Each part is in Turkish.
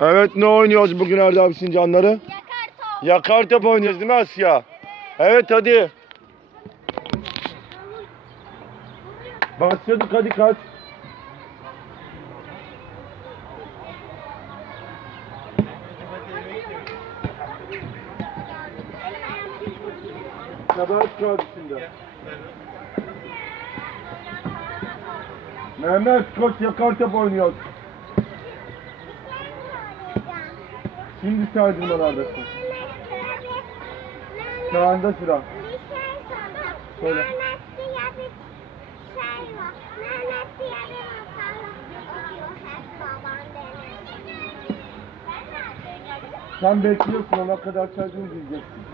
Evet ne oynuyoruz bugün abi Sincanları? Yakar top. Yakar top oynuyoruz değil mi Asya? Evet hadi. Başladık hadi kaç. Kabahat kaldı şimdi. Mehmet koç yakar top oynuyoruz. Şimdi sardırmalardasın. Şu anda sıra. Söyle. Mehmet diye bir şey var. Mehmet diye bir masal diyor hep babam benim. Sen bekliyorsun ona kadar sardırma diyeceksin.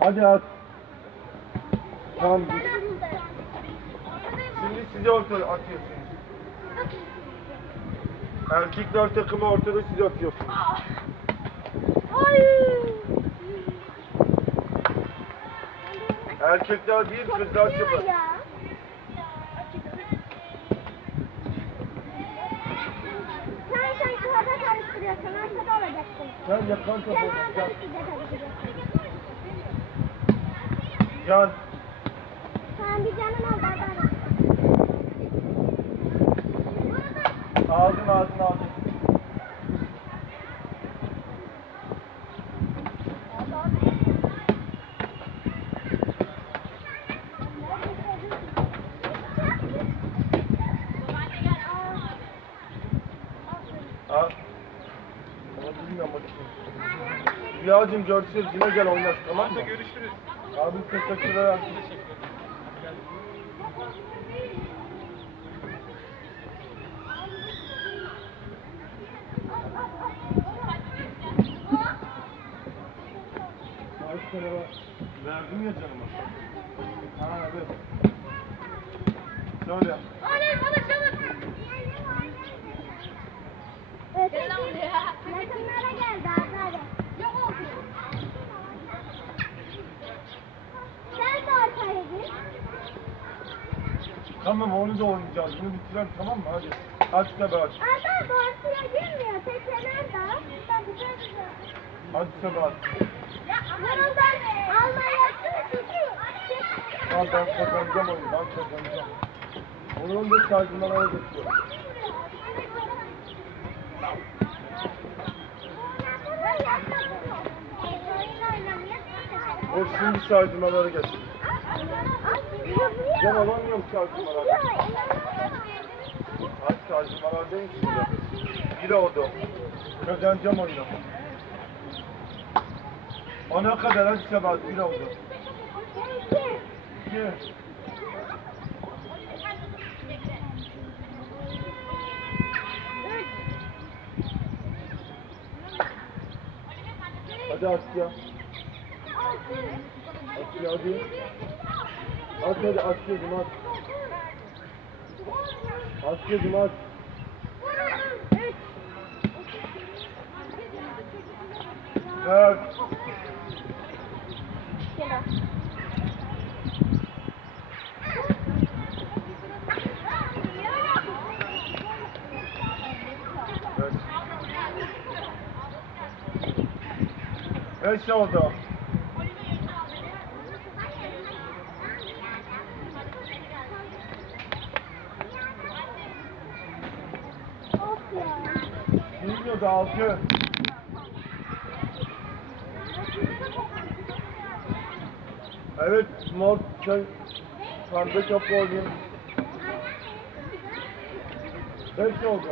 Hadi at. Tamam. Şimdi size orta atıyorsunuz. Erkekler takımı ortada siz atıyorsunuz. Erkekler bir, kızlar sıfır. Sen sen kağıda karıştırıyorsun. Arkada olacaksın. Sen yakan Sen oynayacaksın. arkada size karıştırıyorsun. Can. Sen bir canın al baba. Ama bilmiyorum bakayım. Rüyacığım görüşürüz. Yine gel oynar tamam mı? görüşürüz. Abi teşekkürler. Kaç tane var? Verdim ya canıma. Ha evet. Söyle. Öteki yakınlara geldi abi. Yok oldu. Sen de ortaya gir. Tamam onu da oynayacağız. Bunu bitirelim tamam mı? Hadi. Aç tabi aç. Arda bu ortaya girmiyor. Tekrar da. Ben bir şey diyeceğim. Hadi çünkü. Al ben kazanacağım oyunu. Ben kazanacağım. Onun da şarjımalara geçiyor. O şimdi şarjımalara geçiyor. Ben alamıyorum şarjımaları. Aç şarjımalar değil şimdi. Bir oldu. Kazanacağım oyunu. Ona kadar hadi sabah bir oldu. İki. Hadi Asya. Asya hadi. At hadi Asya'cım at. Asya'cım at. Dört. Beş. Beş oldu. Bilmiyordu altı. Evet, mor şey, pembe kapı olayım. Beş oldu.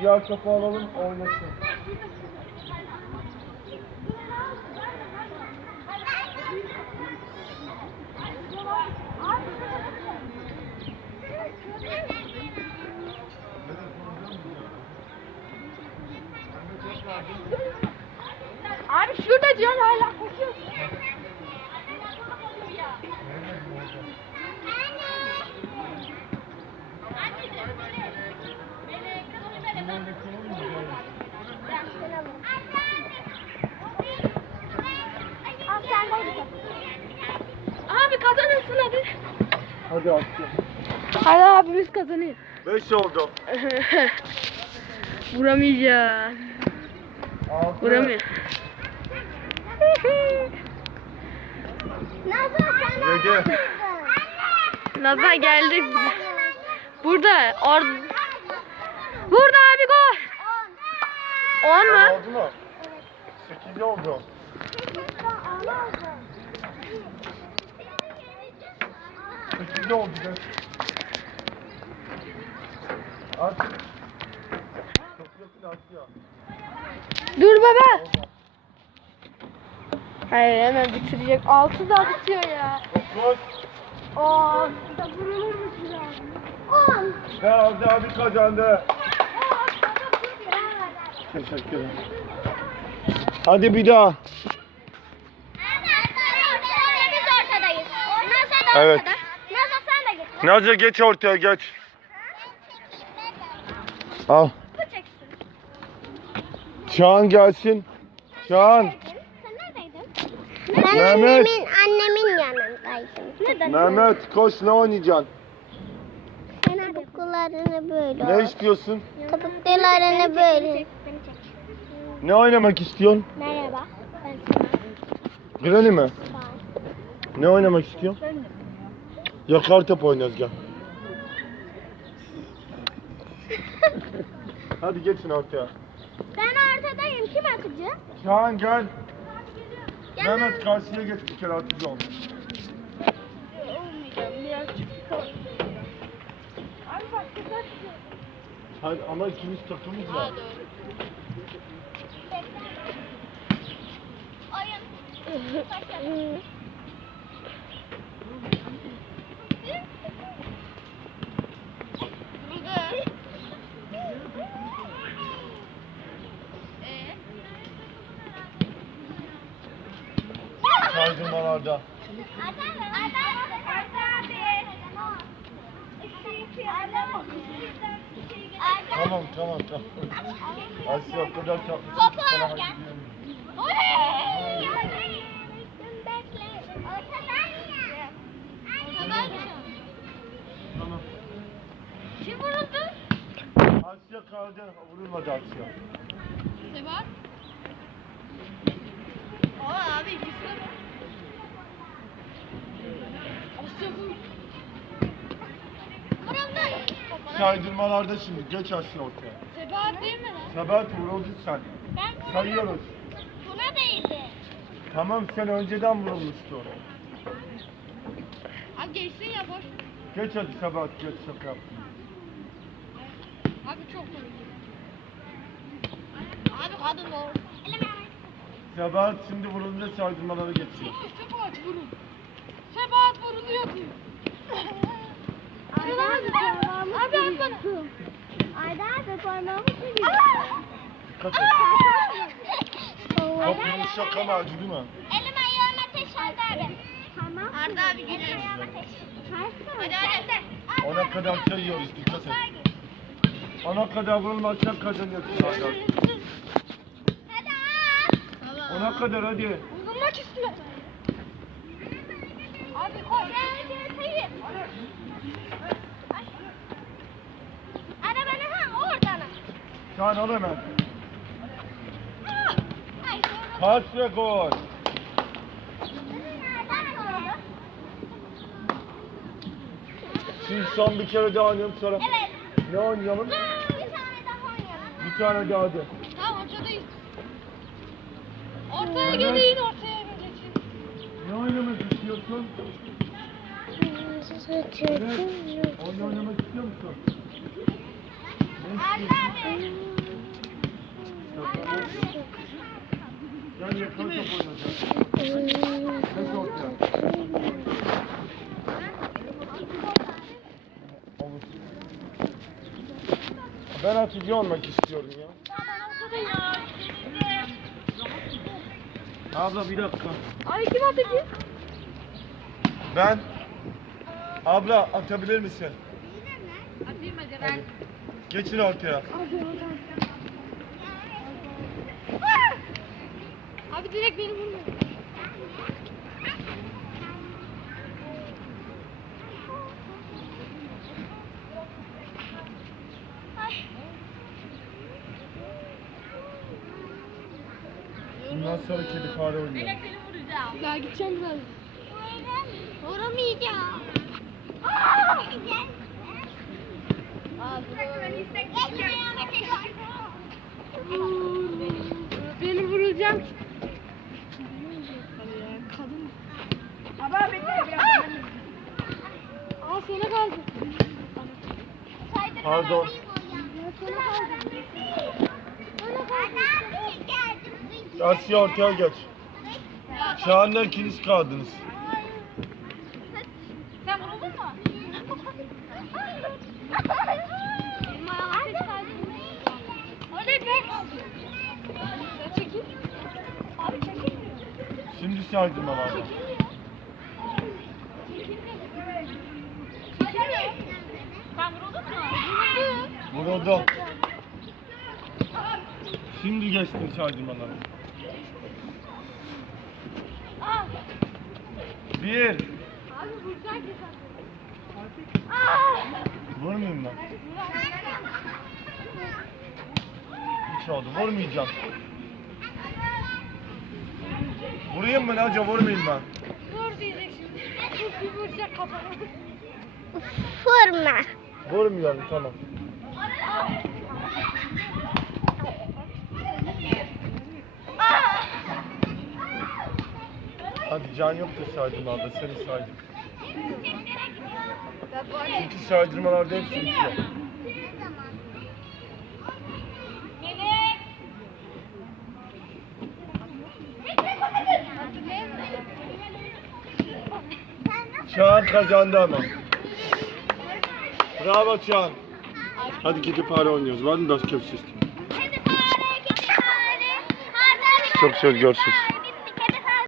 Diğer kapı alalım, oynasın. Abi şurada diyor hala koşuyor. Abi kazanırsın hadi. Hadi abi. Hadi abimiz kazanır. Beş oldu. Vuramayacağım. 6. Vuramıyor. Nazan sen Yedi. atmadın. Nazar geldi. Burada. Or Burada abi gol. 10 mu? Oldu mu? 8 oldu. 8 oldu. be. Artık. Çok yakın Asya. Dur baba. Hayır hemen bitirecek. 6 da bitiyor ya. 9. 10. Da vurulur mu abi? 10. Ve Avcı abi kazandı. Teşekkür ederim. Hadi bir daha. Evet. ortada. Nazan sen de git. Nazlı geç ortaya geç. Al. Çağan gelsin. Çağan. Sen neredeydin? Ben Mehmet. annemin- annemin yanındaydım. Neden? Mehmet koş ne oynayacaksın? Kabuklarını böyle. Ne istiyorsun? Kabuklarını böyle. Ne oynamak istiyorsun? Merhaba. Ben Granny mi? Ne oynamak istiyorsun? Yakar top oynayacağız gel. Hadi geçin ortaya. Ben ortadayım. Kim atıcı? Çağan gel. Gel. Mehmet karşıya geç bir kere atıcı olmuş. Olmayacağım. Biraz Abi bak güzel. Hayır ama ikimiz takımız var. Oyun. Kaydırmalarda. Tamam tamam tamam. Asya o kadar tatlısın ki Topu sana al hadi gel. gidelim. Tamam. Kim vuruldu? Asya kaldı. Vurulmadı Asya. Sebat. Aa abi ikisi de var. Vuruldu. Kaydırmalarda şimdi. Geç Asya ortaya. Sebat değil mi lan? Sebat vuruldun sen. Ben Sayıyoruz. buna değdi. Tamam sen önceden vurulmuştu. Abi geçsin ya boş. Geç hadi Sebat geç şaka yap. Abi çok komik. Abi kadın o. Sebat şimdi vurulunca kaydırmalara geçiyor. Sebat vurun. Sebat vuruluyor diyor. Ayda abi parmağımı bana. Ayda abi parmağımı sürüyor. Dikkat et. Top yumuşak ama acı değil mi? Elim ayağım ateş Arda abi. Tamam. Arda abi gülüyor. Elim ayağım ateş. Hadi hadi. Ona kadar sayıyoruz dikkat et. Ona kadar vurulmazsan kazanıyorsun abi. Ona kadar hadi. Vurmak istiyor. Abi koş. Arabanı ha oradan. Şu an al hemen. Ay. Pas ve gol. Şimdi son bir kere daha oynayalım sonra. Evet. Ne oynayalım? Bir tane daha oynayalım. Bir tane daha hadi. Tamam ortadayız. Ortaya gelin ortaya Oyun oynamak istiyor musun? Gel yakın top oynayacağız. Ortaya. Olur. Ben atıcı olmak istiyorum ya. Abla bir dakika. Ay kim atıcı? Ben abla atabilir misin? Atayım hadi ben. Geçin ortaya. Abi direkt beni vurma. Bundan sonra kedi fare oynuyor. Direkt beni vuracağım. Daha gideceğim biraz. Vuramayacağım. Benim vurulacağım. Kadın. Baba bekle biraz. Aa sana kaldı. Pardon. Asya ortaya geç. Şahan'la ikiniz kaldınız. Sen vuruldun mu? Oley be. Çekil. Abi çekil. Şimdi şarjım var. Sen vuruldun mu? Vuruldum. Şimdi geçtim şarjım alanı. Bir. Abi vuracak. Vurmayayım ben. Hiç oldu. Vurmayacağım. Vurayım mı Naca? Vurmayayım ben. Vur diyecek şimdi. Bir vuracak kafana. Fırma. Vurmuyorum tamam. Hadi can yoktur şarjımalarda seni saydım. Çünkü şarjımalarda hepsi bitiyor. Çağan kazandı ama. Bravo Çağan. Hadi gidip hala oynuyoruz. Var mı başka bir fare, fare. Fare. Çok söz görüşürüz.